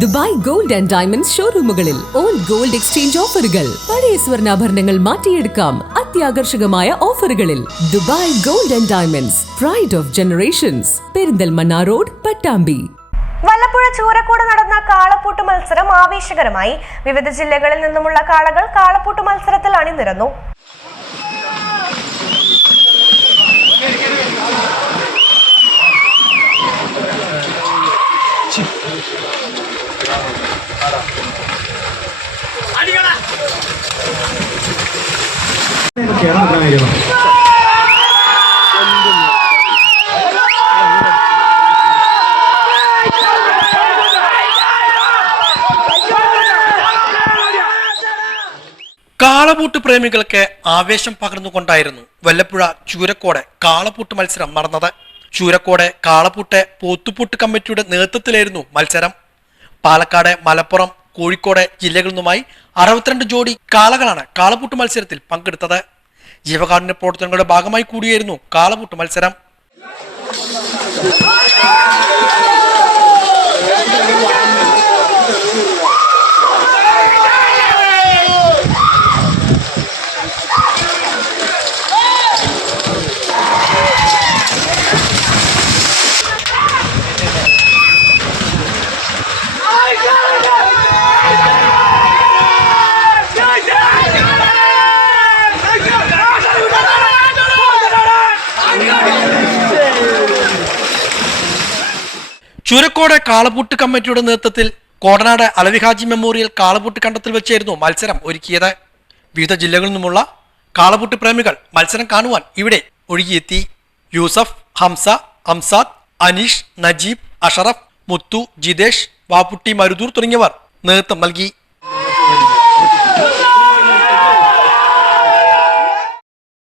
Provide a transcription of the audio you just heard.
Dubai gold and diamonds ഷോറൂമുകളിൽ old gold exchange ഓഫറുകൾ. പഴയ സ്വർണ്ണാഭരണങ്ങൾ മാറ്റിയെടുക്കാം അത്യാകർഷകമായ ഓഫറുകളിൽ. Dubai gold and diamonds, pride of generations, Perinthalmanna road, Pattambi. Vallappuzha Choorakode നടന്ന കാളപ്പൂട്ട് മത്സരം ആവേശകരമായി. വിവിധ ജില്ലകളിൽ നിന്നുമുള്ള കാളകൾ കാളപ്പൂട്ട് മത്സരത്തിൽ അണിനിരന്നു. കാളപൂട്ട് പ്രേമികൾക്ക് ആവേശം പകർന്നുകൊണ്ടായിരുന്നു വല്ലപ്പുഴ ചൂരക്കോട് കാളപൂട്ട് മത്സരം നടന്നത്. ചൂരക്കോട് കാളപൂട്ട് പോത്തുപൂട്ട് കമ്മിറ്റിയുടെ നേതൃത്വത്തിലായിരുന്നു മത്സരം. പാലക്കാട്, മലപ്പുറം, കോഴിക്കോട് ജില്ലകളിൽ നിന്നുമായി 62 ജോഡി കാളകളാണ് കാളപൂട്ട് മത്സരത്തിൽ പങ്കെടുത്തത്. ജീവകാരുണ്യ പ്രവർത്തനങ്ങളുടെ ഭാഗമായി കൂടിയായിരുന്നു കാളപൂട്ട് മത്സരം. ചൂരക്കോട് കാളപൂട്ട് കമ്മിറ്റിയുടെ നേതൃത്വത്തിൽ കോടനാട് അലവിഹാജി മെമ്മോറിയൽ കാളപൂട്ട് കണ്ടത്തിൽ വെച്ചായിരുന്നു മത്സരം ഒരുക്കിയത്. വിവിധ ജില്ലകളിൽ നിന്നുമുള്ള കാളപൂട്ട് പ്രേമികൾ മത്സരം കാണുവാൻ ഇവിടെ ഒഴുകിയെത്തി. യൂസഫ്, ഹംസ, അംസാദ്, അനീഷ്, നജീബ്, അഷറഫ്, മുത്തു, ജിതേഷ്, വാപ്പുട്ടി, മരുദൂർ തുടങ്ങിയവർ നേതൃത്വം നൽകി.